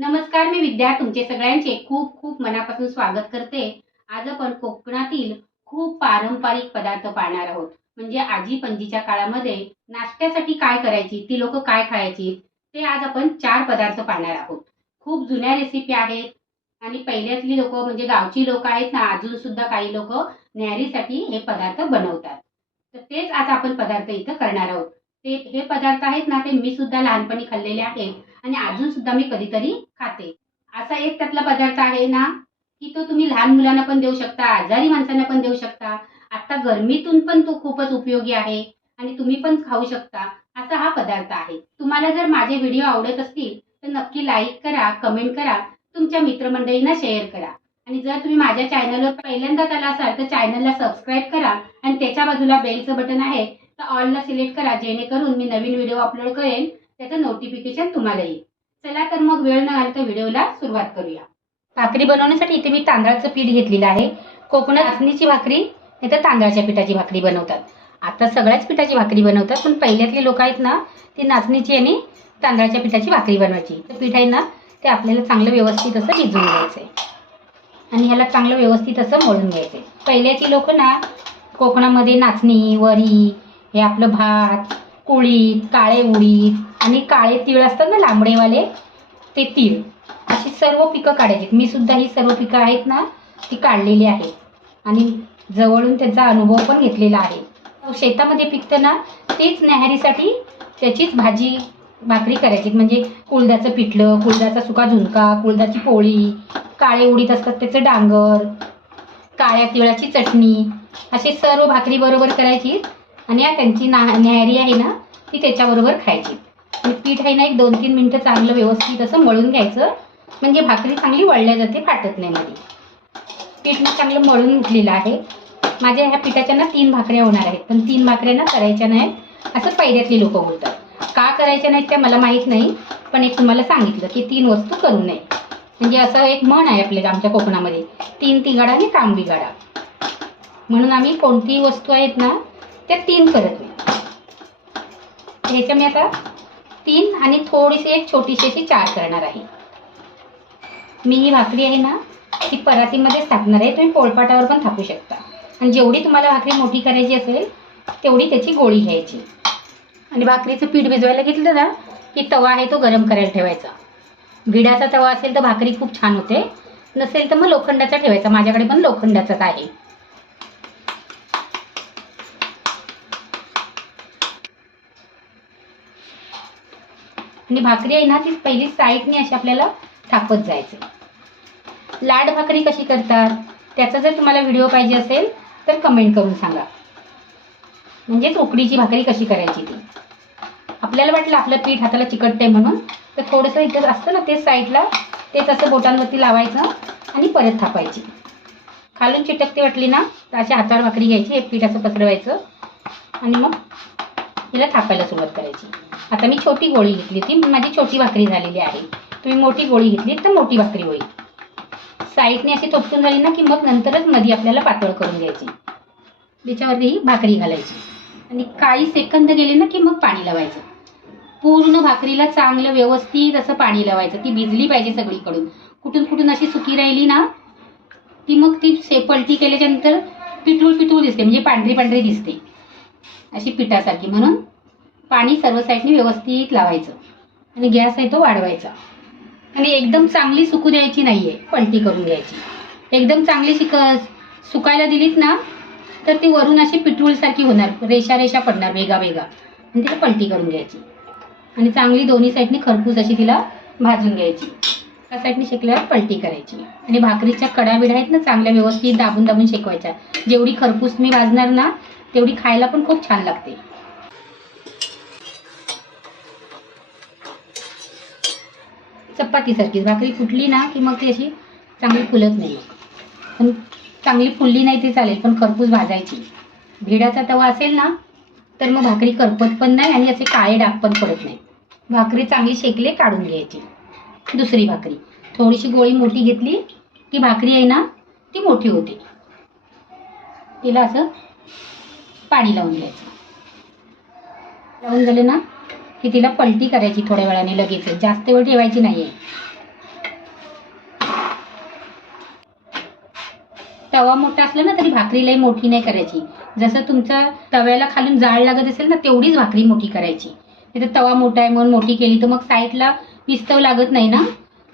नमस्कार मी विद्या. तुमचे सगळ्यांचे खूप खूप मनापासून स्वागत करते. आज आपण कोकणातील खूप पारंपरिक पदार्थ पाहणार आहोत. म्हणजे आजी पणजीच्या काळामध्ये नाश्त्यासाठी काय करायची ती लोक काय खायची ते आज आपण चार पदार्थ पाहणार आहोत. खूप जुन्या रेसिपी आहेत आणि पहिल्यातली लोक म्हणजे गावची लोक आहेत ना अजून सुद्धा काही लोक न्यारीसाठी हे पदार्थ बनवतात. तर तेच आज आपण पदार्थ इथं करणार आहोत. ते हे पदार्थ आहेत ना ते मी सुद्धा लहानपणी खाल्लेले आहेत. आणि अजून सुद्धा मी कधीतरी खाते. असा एक त्यातला पदार्थ आहे ना की तो तुम्ही लहान मुलांना पण देऊ शकता आजारी माणसांना पण देऊ शकता. आता गरमीतून पण तो खूपच उपयोगी आहे आणि तुम्ही पण खाऊ शकता असा हा पदार्थ आहे. तुम्हाला जर माझे व्हिडिओ आवडत असतील तर नक्की लाईक करा कमेंट करा तुमच्या मित्रमंडळींना शेअर करा. आणि जर तुम्ही माझ्या चॅनलवर पहिल्यांदाच आला असाल तर चॅनलला सबस्क्राईब करा आणि त्याच्या बाजूला बेलचं बटन आहे तर ऑलला सिलेक्ट करा जेणेकरून मी नवीन व्हिडिओ अपलोड करेन. त्याचं नोटिफिकेशन तुम्हाला येईल. चला तर मग वेळ न घालता व्हिडिओला सुरुवात करूया. भाकरी बनवण्यासाठी इथे मी तांदळाचं पीठ घेतलेलं आहे. कोकणात नाचणीची भाकरी नाही तर तांदळाच्या पिठाची भाकरी बनवतात. आता सगळ्याच पिठाची भाकरी बनवतात पण पहिल्यातले लोक आहेत ना ते नाचणीची आणि तांदळाच्या पिठाची भाकरी बनवायची. तर पीठ आहे ना ते आपल्याला चांगलं व्यवस्थित असं भिजून घ्यायचं आहे आणि ह्याला चांगलं व्यवस्थित असं मळून घ्यायचं आहे पहिल्याची लोक ना कोकणामध्ये नाचणी वरी हे आपलं भात उडीद काळे उडीद आणि काळे तीळ असतात ना लांबडेवाले ते तीळ. अशी सर्व पिकं काढायची. मी सुद्धा ही सर्व पिकं आहेत ना ती काढलेली आहेत आणि जवळून त्याचा अनुभव पण घेतलेला आहे. शेतामध्ये पिकतं ना तेच न्याहारीसाठी त्याचीच भाजी भाकरी करायची. म्हणजे कुळदाचं पिठलं कुळदाचा सुका झुणका कुळदाची पोळी काळे उडीद असतात त्याचं डांगर काळ्या तिळाची चटणी अशी सर्व भाकरी बरोबर करायची. आणि या त्यांची ना न्याहारी आहे ना ती त्याच्याबरोबर खायची. आणि पीठ आहे ना एक दोन तीन मिनटं चांगलं व्यवस्थित असं मळून घ्यायचं. म्हणजे भाकरी चांगली वळल्या जाते फाटत नाही मध्ये पीठ मी चांगलं मळून घेतलेलं आहे. माझ्या ह्या पिठाच्या ना तीन भाकऱ्या होणार आहेत. पण तीन भाकऱ्या ना करायच्या नाहीत असं पहिल्यातली लोक बोलतात. का करायच्या नाहीत त्या मला माहीत नाही पण एक तुम्हाला सांगितलं की तीन वस्तू करू नये. म्हणजे असं एक म्हण आहे आपल्या आमच्या कोकणामध्ये तीन तिगाडा आणि काम बिगाडा म्हणून आम्ही कोणतीही वस्तू आहेत ना त्या तीन करत नाही. ह्याच्या मी आता तीन आणि थोडीशी एक छोटीशी अशी चार करणार आहे. मी ही भाकरी आहे ना ती परातीमध्येच थापणार आहे तुम्ही पोळपाटावर पण थापू शकता. आणि जेवढी तुम्हाला भाकरी मोठी करायची असेल तेवढी त्याची गोळी घ्यायची. आणि भाकरीचं पीठ भिजवायला घेतलं ना की तवा आहे तो गरम करायला ठेवायचा. भिडाचा तवा असेल तर भाकरी खूप छान होते नसेल तर मग लोखंडाचा ठेवायचा माझ्याकडे पण लोखंडाचाच आहे. आणि भाकरी आहे ना ती पहिली साईडने अशी आपल्याला थापत जायचं. लाड भाकरी कशी करतात त्याचा जर तुम्हाला व्हिडिओ पाहिजे असेल तर कमेंट करून सांगा. म्हणजेच उकडीची भाकरी कशी करायची ती. आपल्याला वाटलं आपलं पीठ हाताला चिकटतंय म्हणून तर थोडंसं इथं असतं ना ते साईडला तेच असं बोटांवरती लावायचं आणि परत थापायची. खालून चिटकते वाटली ना तर अशा हातावर भाकरी घ्यायची हे पीठ असं पसरवायचं. आणि मग हिला थापायला सुरुवात करायची. आता मी छोटी गोळी घेतली ती माझी छोटी भाकरी झालेली आहे. तुम्ही मोठी गोळी घेतली तर मोठी भाकरी होईल. साईडने अशी तोपटून झाली ना की मग नंतरच मधी आपल्याला पातळ करून घ्यायची. त्याच्यावरती ही भाकरी घालायची. आणि काही सेकंद गेले ना की मग पाणी लावायचं. पूर्ण भाकरीला चांगलं व्यवस्थित असं पाणी लावायचं. ती भिजली पाहिजे सगळीकडून. कुठून कुठून अशी सुकी राहिली ना ती मग ती से पलटी केल्याच्यानंतर पिठूळ पिठूळ दिसते. म्हणजे पांढरी पांढरी दिसते. अशी पिठासारखी. म्हणून पाणी सर्व साईडने व्यवस्थित लावायचं. आणि गॅस आहे तो वाढवायचा. आणि एकदम चांगली सुकू द्यायची नाही आहे पलटी करून घ्यायची. एकदम चांगली शिक सुकायला दिलीत ना तर ती वरून अशी पिठूळसारखी होणार. रेषा रेषा पडणार वेगा वेगा. आणि तिला पलटी करून घ्यायची. आणि चांगली दोन्ही साईडने खरपूस अशी तिला भाजून घ्यायची. त्या साईडने शेकल्यावर पलटी करायची. आणि भाकरीच्या कडा आहेत ना चांगल्या व्यवस्थित दाबून दाबून शेकवायच्या. जेवढी खरपूस मी भाजणार ना तेवढी खायला पण खूप छान लागते. चपातीसारखीच भाकरी फुटली ना की मग ती अशी चांगली फुलत नाही. पण चांगली फुलली नाही ती चालेल पण खरपूस भाजायची. भिडाचा तवा असेल ना तर मग भाकरी करपत पण नाही आणि असे काळे डाग पण पडत नाही. भाकरी चांगली शेकले काढून घ्यायची. दुसरी भाकरी. थोडीशी गोळी मोठी घेतली की भाकरी आहे ना ती मोठी होते. तिला असं पाणी लावून द्यायचं. लावून झालं ना की तिला पलटी करायची थोड्या वेळाने लगेच. जास्त वेळ ठेवायची नाहीये. तवा मोठा असला ना तरी भाकरी लई मोठी नाही करायची. जसं तुमचं तव्याला खालून जाळ लागत असेल ना तेवढीच भाकरी मोठी करायची. तर तवा मोठा आहे म्हणून मोठी केली तर मग साईडला विस्तव लागत नाही ना?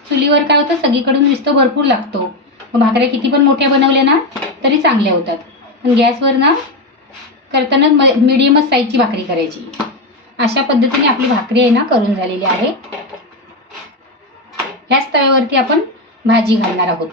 चुलीवर काय होतं? सगळीकडून विस्तव भरपूर लागतो. भाकऱ्या किती पण मोठ्या बनवल्या ना तरी चांगल्या होतात. पण गॅसवर ना करताना मिडियमच साईजची भाकरी करायची. अशा पद्धतीने आपली भाकरी आहे ना करून झालेली आहे. ह्याच तव्यावरती आपण भाजी घालणार आहोत.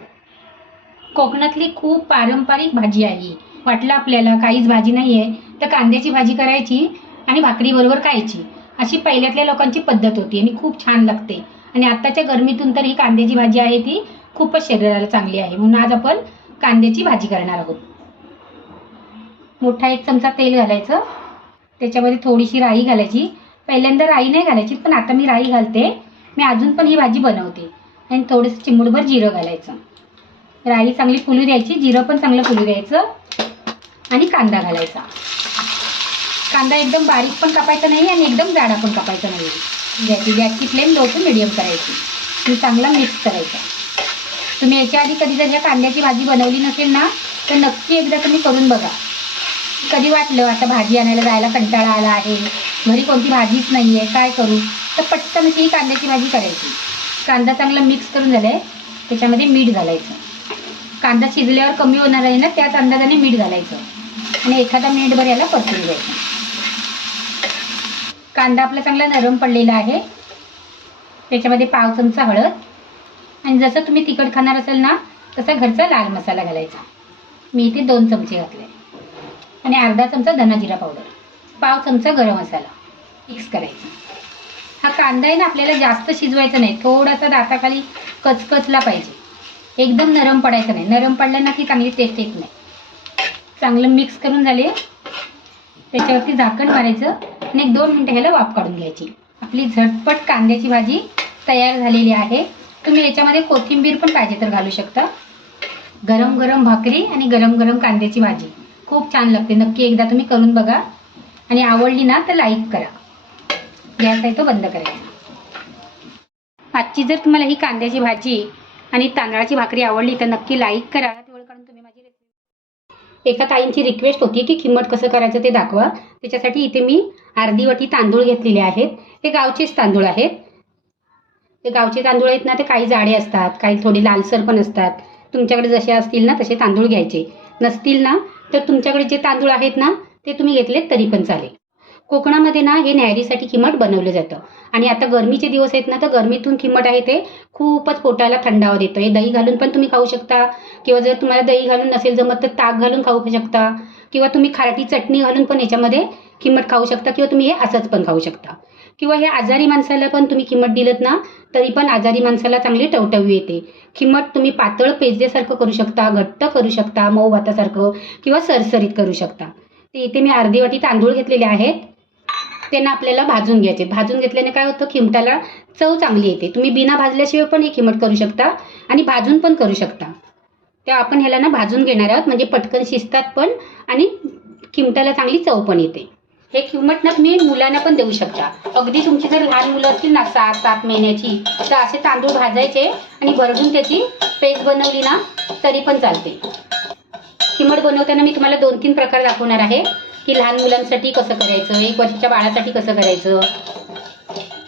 कोकणातली खूप पारंपरिक भाजी आहे. वाटलं आपल्याला काहीच भाजी नाही आहे तर कांद्याची भाजी करायची आणि भाकरी बरोबर खायची. अशी पहिल्यातल्या लोकांची पद्धत होती आणि खूप छान लागते. आणि आत्ताच्या गरमीतून तर ही कांद्याची भाजी आहे ती खूपच शरीराला चांगली आहे. म्हणून आज आपण कांद्याची भाजी करणार आहोत. मोठा एक चमचा तेल घालायचं. त्याच्यामध्ये थोडीशी राई घालायची. पहिल्यांदा राई नाही घालायची पण आता मी राई घालते. मी अजून पण ही भाजी बनवते. आणि थोडंसं चिमूटभर जिरं घालायचं. राई चांगली फुलू द्यायची जिरं पण चांगलं फुलू द्यायचं. आणि कांदा घालायचा. कांदा एकदम बारीक पण कापायचा नाही आणि एकदम जाडा पण कापायचा नाही. गॅसची गॅसची फ्लेम लो टू मिडियम करायची. आणि चांगला मिक्स करायचा. तुम्ही याच्या आधी कधी जर ह्या कांद्याची भाजी बनवली नसेल ना तर नक्की एकदा तुम्ही करून बघा. कधी वाटलं आता भाजी आणायला जायला कंटाळा आला आहे? घरी कोणती भाजीच नाही आहे काय करू? तर पटकन ती कांद्याची भाजी करायची. कांदा चांगला मिक्स करून झालाय. त्याच्यामध्ये मीठ घालायचं. कांदा शिजल्यावर कमी होणार आहे ना त्याच अंदाजाने मीठ घालायचं. आणि एखादा मिनिटभर याला परतून घ्यायचं. कांदा आपला चांगला नरम पडलेला आहे. त्याच्यामध्ये पाव चमचा हळद. आणि जसं तुम्ही तिखट खाणार असाल ना तसा घरचा लाल मसाला घालायचा. मी इथे दोन चमचे घातले. आणि अर्धा चमचा धना जिरा पावडर पाव चमचा गरम मसाला. मिक्स करायचा. हा कांदा आहे ना आपल्याला जास्त शिजवायचा नाही. थोडासा दाताखाली कचकचला पाहिजे. एकदम नरम पडायचं नाही. नरम पडला ना की चांगली टेस्ट येत नाही. चांगलं मिक्स करून झाले. त्याच्यावरती झाकण मारायचं आणि एक दोन मिनटं ह्याला वाफ काढून घ्यायची. आपली झटपट कांद्याची भाजी तयार झालेली आहे. तुम्ही याच्यामध्ये कोथिंबीर पण पाहिजे तर घालू शकता. गरम गरम भाकरी आणि गरम गरम कांद्याची भाजी. खूप छान लागते नक्की एकदा तुम्ही करून बघा. आणि आवडली ना तर लाईक करा. गॅस आहे तो बंद करायचा आजची जर तुम्हाला ही कांद्याची भाजी आणि तांदळाची भाकरी आवडली तर नक्की लाईक करा. काढून तुम्ही माझी रेसिपी एका ताईंची रिक्वेस्ट होती की किंमत कसं करायचं ते दाखवा. त्याच्यासाठी इथे मी अर्धी वाटी तांदूळ घेतलेले आहेत. ते गावचेच तांदूळ आहेत. ते गावचे तांदूळ आहेत ना ते काही जाडे असतात काही थोडे लालसर पण असतात. तुमच्याकडे जसे असतील ना तसे तांदूळ घ्यायचे. नसतील ना तर तुमच्याकडे जे तांदूळ आहेत ना ते तुम्ही घेतलेत तरी पण चालेल. कोकणामध्ये ना हे न्याहारीसाठी किंमत बनवलं जातं. आणि आता गरमीचे दिवस आहेत ना तर गरमीतून किंमत आहे ते खूपच पोटाला थंडावा देतं हे दही घालून पण तुम्ही खाऊ शकता. किंवा जर तुम्हाला दही घालून नसेल जमत तर ताक घालून खाऊ शकता. किंवा तुम्ही खारटी चटणी घालून पण याच्यामध्ये किंमत खाऊ शकता. किंवा तुम्ही हे असंच पण खाऊ शकता. किंवा हे आजारी माणसाला पण तुम्ही किंमत दिलत ना तरी पण आजारी माणसाला चांगली टवटवी येते. किंमत तुम्ही पातळ पेजल्यासारखं करू शकता घट्ट करू शकता मऊ भातासारखं किंवा सरसरीत करू शकता. ते इथे मी अर्धी वाटी तांदूळ घेतलेले आहेत. त्यांना आपल्याला भाजून घ्यायचे. भाजून घेतल्याने काय होतं? खिमटाला चव चांगली येते. तुम्ही बिना भाजल्याशिवाय पण हे किमट करू शकता आणि भाजून पण करू शकता. तेव्हा आपण ह्याला ना भाजून घेणार आहोत. म्हणजे पटकन शिजतात पण आणि किमटाला चांगली चव पण येते. हे किंमत ना तुम्ही मुलांना पण देऊ शकता. अगदी तुमची जर लहान मुलं असतील ना सात सात महिन्याची तर असे तांदूळ भाजायचे आणि भरडून त्याची पेस्ट बनवली ना तरी पण चालते. खिमट बनवताना मी तुम्हाला दोन तीन प्रकार दाखवणार आहे की लहान मुलांसाठी कसं करायचं एक वर्षाच्या बाळासाठी कसं करायचं.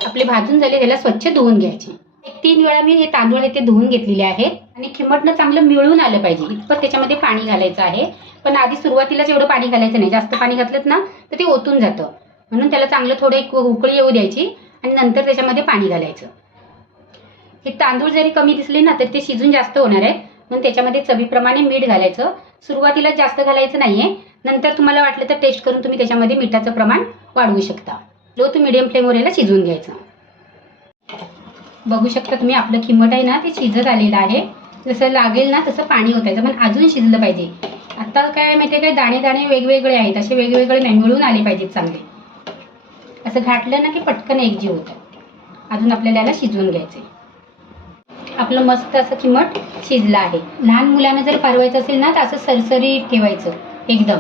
आपले भाजून झाले त्याला स्वच्छ धुवून घ्यायचे. तीन वेळा मी हे तांदूळ हे ते धुवून घेतलेले आहेत. आणि खिमटनं चांगलं मिळून आलं पाहिजे. इतपत त्याच्यामध्ये पाणी घालायचं आहे. पण आधी सुरुवातीलाच एवढं पाणी घालायचं नाही जास्त पाणी घातलं ना तर ते ओतून जातं. म्हणून त्याला चांगलं थोडं एक उकळी येऊ द्यायची आणि नंतर त्याच्यामध्ये पाणी घालायचं. हे तांदूळ जरी कमी दिसले ना तर ते शिजून जास्त होणार आहे. म्हणून त्याच्यामध्ये चवीप्रमाणे मीठ घालायचं. सुरुवातीला जास्त घालायचं नाहीये. नंतर तुम्हाला वाटलं तर टेस्ट करून तुम्ही त्याच्यामध्ये मिठाचं प्रमाण वाढवू शकता. लो टू मिडियम फ्लेमवर याला शिजवून घ्यायचं. बघू शकता तुम्ही आपलं खिमट आहे ना ते शिजत आलेलं आहे. जसं लागेल ना तसं पाणी ओतायचं पण अजून शिजलं पाहिजे. आता काय माहितीये काय? दाणे दाणे वेगवेगळे आहेत असे वेगवेगळे नाही मिळून आले पाहिजेत चांगले. असं घातलं ना की पटकन एकजीव होतं अजून आपल्याला याला शिजवून घ्यायचे आपलं मस्त असं किमट शिजलं आहे. लहान मुलांना जर पारवायचं असेल ना तर असं सरसरी ठेवायचं एकदम.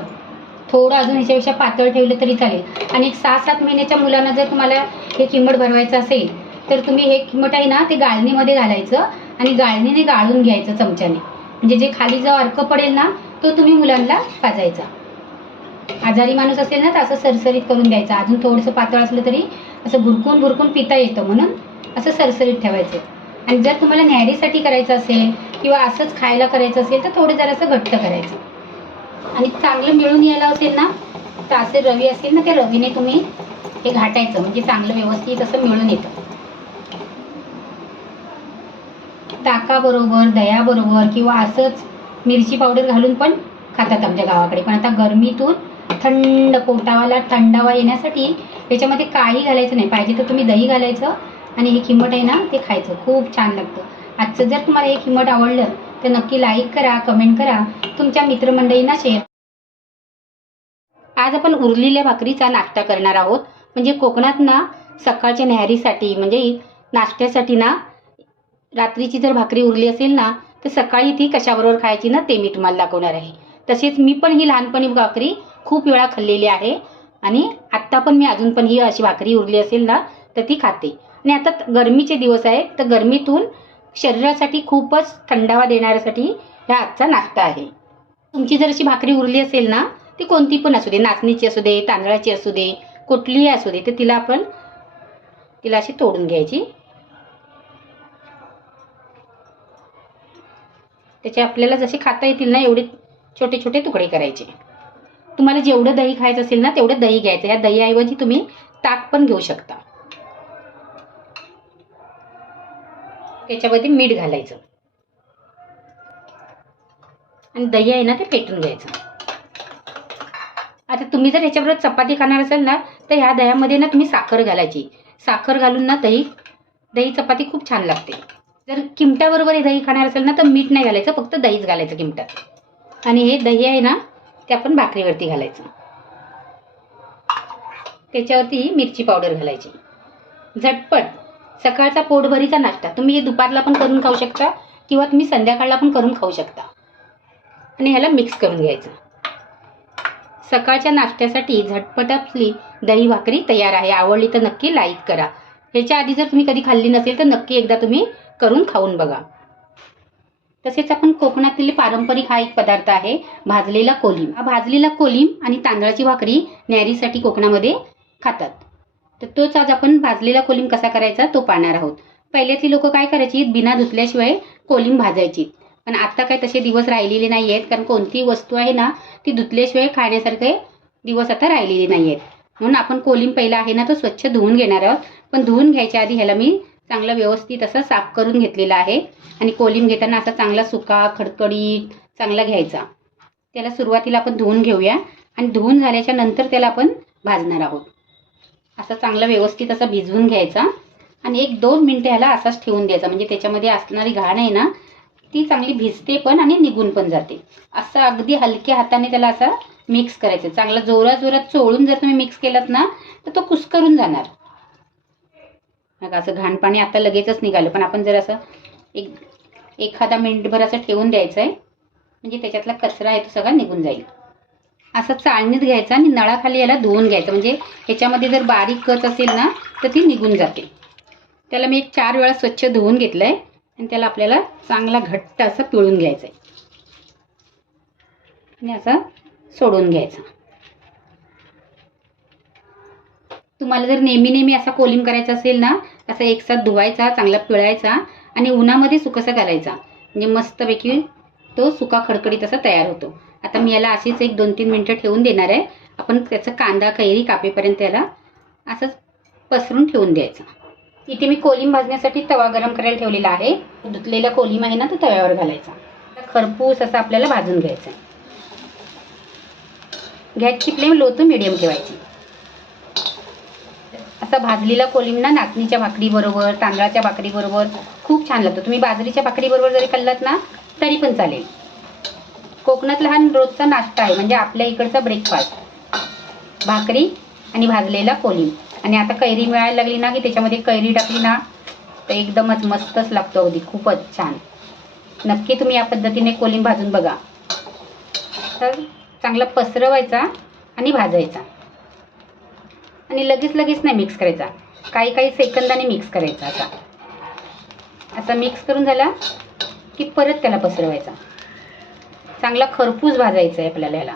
थोडं अजून ह्याच्यापेक्षा पातळ ठेवलं तरी चालेल. आणि एक सहा सात महिन्याच्या मुलांना जर तुम्हाला हे किमट भरवायचं असेल तर तुम्ही हे किमट आहे ना ते गाळणीमध्ये घालायचं. आणि गाळणीने गाळून घ्यायचं चमच्याने. म्हणजे जे खाली जो अर्क पडेल ना तो तुम्ही मुलांना पाजायचा आजारी माणूस असेल ना तर असं सरसरीत करून द्यायचं अजून थोडंसं पातळ असलं तरी असं भुरकून भुरकून पिता येतं म्हणून असं सरसरीत ठेवायचं. आणि जर तुम्हाला न्याहारीसाठी करायचं असेल किंवा असंच खायला करायचं असेल तर थोडं जरासं घट्ट करायचं. आणि चांगलं मिळून यायला असेल ना तर असे रवी असेल ना त्या रवीने तुम्ही हे घाटायचं. म्हणजे चांगलं व्यवस्थित असं मिळून येतं. ताकाबरोबर दह्याबरोबर किंवा असंच मिरची पावडर घालून पण खातात आमच्या गावाकडे. पण आता गरमीतून थंड पोटावाला थंडावा येण्यासाठी त्याच्यामध्ये काही घालायचं नाही. पाहिजे तर तुम्ही दही घालायचं आणि हे किंमत आहे ना ते खायचं. खूप छान लागतं. आजचं जर तुम्हाला हे किंमत आवडलं तर नक्की लाईक करा कमेंट करा. तुमच्या मित्रमंडळींना शेअर आज आपण उरलेल्या भाकरीचा नाश्ता करणार आहोत. म्हणजे कोकणात ना सकाळच्या न्याहारीसाठी म्हणजे नाश्त्यासाठी ना रात्रीची जर भाकरी उरली असेल ना तर सकाळी ती कशाबरोबर खायची ना ते मी तुम्हाला दाखवणार आहे. तसेच मी पण ही लहानपणी भाकरी खूप वेळा खाल्लेली आहे आणि आत्ता पण मी अजून पण ही अशी भाकरी उरली असेल ना तर ती खाते. आणि आता गरमीचे दिवस आहेत तर गरमीतून शरीरासाठी खूपच थंडावा देण्यासाठी हा आजचा नाश्ता आहे. तुमची जर अशी भाकरी उरली असेल ना ती कोणती पण असू दे नाचणीची असू दे तांदळाची असू दे कुठलीही असू दे तर तिला आपण तिला अशी तोडून घ्यायची. त्याचे आपल्याला जसे खाता येतील ना एवढे छोटे छोटे तुकडे करायचे. तुम्हाला जेवढं दही खायचं असेल ना तेवढं दही घ्यायचं. ह्या दहीऐवजी तुम्ही ताक पण घेऊ शकता. त्याच्यामध्ये मीठ घालायचं. आणि दही आहे ना ते पेटून घ्यायचं. आता तुम्ही जर याच्याबरोबर चपाती खाणार असाल ना तर ह्या दह्यामध्ये ना तुम्ही साखर घालायची. साखर घालून ना दही दही चपाती खूप छान लागते. जर किमट्याबरोबर हे दही खाणार असेल ना तर मीठ नाही घालायचं फक्त दहीच घालायचं किमट्यात आणि हे दही आहे ना ते आपण भाकरीवरती घालायचं. त्याच्यावरती मिरची पावडर घालायची. झटपट. सकाळचा पोटभरीचा नाश्ता. तुम्ही हे दुपारला पण करून खाऊ शकता किंवा तुम्ही संध्याकाळला पण करून खाऊ शकता. आणि ह्याला मिक्स करून घ्यायचं. सकाळच्या नाश्त्यासाठी झटपट आपली दही भाकरी तयार आहे. आवडली तर नक्की लाईक करा. ह्याच्या आधी जर तुम्ही कधी खाल्ली नसेल तर नक्की एकदा तुम्ही करून खाऊन बघा. तसेच आपण कोकणातील पारंपरिक हा एक पदार्थ आहे भाजलेला कोलिम. हा भाजलेला कोलिम आणि तांदळाची भाकरी न्यारीसाठी कोकणामध्ये खातात. तर तोच आज आपण भाजलेला कोलिम कसा करायचा तो पाहणार आहोत. पहिल्यातली लोक काय करायची बिना धुतल्याशिवाय कोलिम भाजायची. पण आता काय तसे दिवस राहिलेले नाही आहेत कारण कोणतीही वस्तू आहे ना ती धुतल्याशिवाय खाण्यासारखे दिवस आता राहिलेले नाही आहेत म्हणून आपण कोलिम पहिला आहे ना तो स्वच्छ धुवून घेणार आहोत. पण धुवून घ्यायच्या आधी ह्याला मी चांगला व्यवस्थित असं साफ करून घेतलेला आहे. आणि कोलीम घेताना असा चांगला सुका खडकडीत चांगला घ्यायचा. त्याला सुरुवातीला आपण धुवून घेऊया. आणि धुवून झाल्याच्यानंतर त्याला आपण भाजणार आहोत. असा चांगलं व्यवस्थित असं भिजवून घ्यायचा. आणि एक दोन मिनटं ह्याला असाच ठेवून द्यायचा. म्हणजे त्याच्यामध्ये असणारी घाण आहे ना ती चांगली भिजते पण आणि निघून पण जाते. असं अगदी हलक्या हाताने त्याला असा मिक्स करायचं. चांगलं जोराजोरात जोरात चोळून जर तुम्ही मिक्स केलात ना तर तो कुस्करून जाणार. मग असं घाण पाणी आता लगेचच निघालं. पण आपण जर असं एक एखादा मिनिटभर असं ठेवून द्यायचं आहे म्हणजे त्याच्यातला कचरा आहे तो सगळा निघून जाईल. असं चाळणीत घ्यायचा आणि नळाखाली याला धुवून घ्यायचं. म्हणजे ह्याच्यामध्ये जर बारीक कच असेल ना तर ती निघून जाते. त्याला मी एक चार वेळा स्वच्छ धुवून घेतलं आहे आणि त्याला आपल्याला चांगला घट्ट असं पिळून घ्यायचं आहे आणि असं सोडून घ्यायचं. तुम्हाला जर नेहमी नेहमी असा कोलिंग करायचा असेल ना असा एकसाथ धुवायचा चांगला पिळायचा आणि उन्हामध्ये सुकसा घालायचा. म्हणजे मस्तपैकी तो सुका खडखडीत असा तयार होतो. आता मी याला अशीच एक दोन तीन मिनटं ठेवून देणार आहे. आपण त्याचं कांदा कैरी कापेपर्यंत याला असंच पसरून ठेवून द्यायचं. इथे मी कोलिम भाजण्यासाठी तवा गरम करायला ठेवलेला आहे. धुतलेला कोलिम आहे ना तो तव्यावर घालायचा. खरपूस असं आपल्याला भाजून घ्यायचं गॅसची फ्लेम लो टू मिडियम ठेवायची. असा भाजलेला कोलिम ना नाचणीच्या भाकरीबरोबर तांदळाच्या भाकरीबरोबर खूप छान लागतो. तुम्ही बाजरीच्या भाकरीबरोबर जरी खाल्लात ना तरी पण चालेल. कोकणातला हा रोजचा नाश्ता आहे म्हणजे आपल्या इकडचा ब्रेकफास्ट भाकरी आणि भाजलेला कोलिंब. आणि आता कैरी मिळायला लागली ना की त्याच्यामध्ये कैरी टाकली ना तर एकदमच मस्तच लागतो अगदी खूपच छान. नक्की तुम्ही या पद्धतीने कोलिंब भाजून बघा. तर चांगला पसरवायचा आणि भाजायचा. आणि लगेच लगेच नाही मिक्स करायचा. काही काही सेकंदाने मिक्स करायचा असा असा मिक्स करून झाला की परत त्याला पसरवायचा. चांगला खरपूस भाजायचा आहे आपल्याला याला.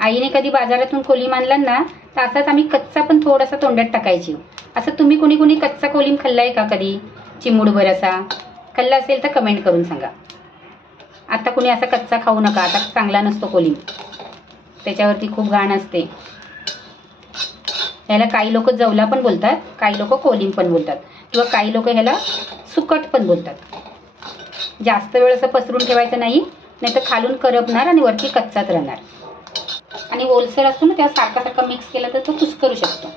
आईने कधी बाजारातून कोलीम आणला ना तर असाच आम्ही कच्चा पण थोडासा तोंडात टाकायची. असं तुम्ही कुणी कुणी कच्चा कोलीम खाल्लाय का कधी? चिमुडभर असा. खाल्ला असेल तर कमेंट करून सांगा. आता कुणी असा कच्चा खाऊ नका. आता चांगला नसतो कोलीम. त्याच्यावरती खूप घाण असते. ह्याला काही लोक जवला पण बोलतात काही लोक कोलिम पण बोलतात. किंवा काही लोक ह्याला सुकट पण बोलतात. जास्त वेळ असं पसरून ठेवायचं नाही नाही तर खालून करपणार आणि वरती कच्चाच राहणार. आणि ओलसर असतो ना तेव्हा सारखा सारखा मिक्स केला तर तो कुस्करू शकतो.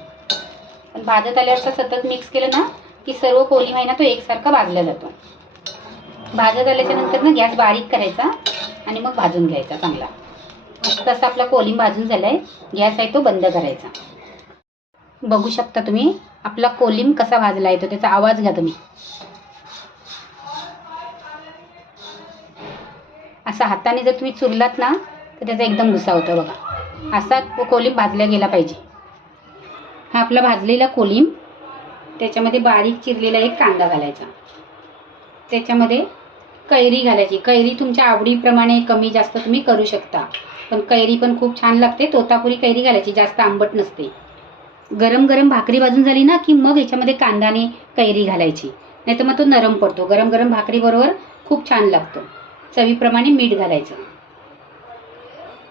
पण भाजत आल्यावर सतत मिक्स केलं ना की सर्व कोलिम आहे ना तो एकसारखा भाजला जातो. भाजत आल्याच्यानंतर ना गॅस बारीक करायचा आणि मग भाजून घ्यायचा चांगला. मस्त असा आपला कोलिम भाजून झालाय गॅस आहे तो बंद करायचा. बघू शकता तुम्ही. आपला कोलिम कसा भाजला येतो त्याचा आवाज घ्या तुम्ही. असा हाताने जर तुम्ही चुरलात ना तर त्याचा एकदम भुसा होतो बघा. असा तो कोलिम भाजला गेला पाहिजे. हा आपला भाजलेला कोलिम त्याच्यामध्ये बारीक चिरलेला एक कांदा घालायचा. त्याच्यामध्ये कैरी घालायची. कैरी तुमच्या आवडीप्रमाणे कमी जास्त तुम्ही करू शकता. पण कैरी पण खूप छान लागते. तोतापुरी कैरी घालायची. जास्त आंबट नसते. गरम गरम भाकरी भाजून झाली ना की मग ह्याच्यामध्ये कांदाने कैरी घालायची. नाही तर मग तो नरम पडतो. गरम गरम भाकरीबरोबर खूप छान लागतो. चवीप्रमाणे मीठ घालायचं.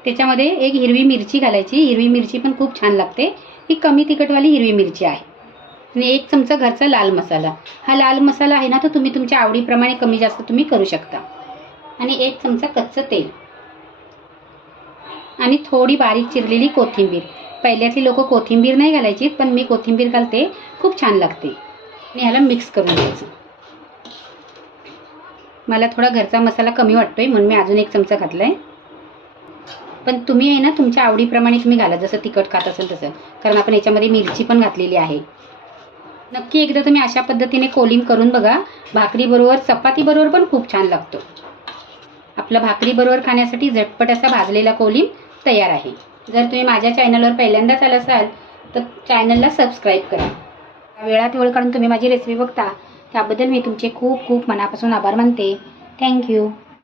त्याच्यामध्ये एक हिरवी मिरची घालायची. हिरवी मिरची पण खूप छान लागते. ही कमी तिखटवाली हिरवी मिरची आहे. आणि एक चमचा घरचा लाल मसाला. हा लाल मसाला आहे ना तो तुम्ही तुमच्या आवडीप्रमाणे कमी जास्त तुम्ही करू शकता. आणि एक चमचा कच्चं तेल. आणि थोडी बारीक चिरलेली कोथिंबीर. पहिल्यातली लोक कोथिंबीर नाही घालायची पण मी कोथिंबीर घालते. खूप छान लागते. आणि ह्याला मिक्स करून घ्यायचं. मला थोडा घरचा मसाला कमी वाटतोय म्हणून मी अजून एक चमचा घातलाय. पण तुम्ही आहे ना तुमच्या आवडीप्रमाणे तुम्ही घाला जसं तिखट खात असेल तसं. कारण आपण याच्यामध्ये मिरची पण घातलेली आहे. नक्की एकदा तुम्ही अशा पद्धतीने कोलिंग करून बघा. भाकरीबरोबर चपातीबरोबर पण खूप छान लागतो. आपला भाकरीबरोबर खाण्यासाठी झटपट असा भाजलेला कोलिंब तयार आहे. जर तुम्ही माझ्या चॅनलवर पहिल्यांदाच आला असाल तर चॅनलला सबस्क्राईब करा. वेळात वेळ काढून तुम्ही माझी रेसिपी बघता. त्याबद्दल मी तुमचे खूप खूप मनापासून आभार मानते. थँक्यू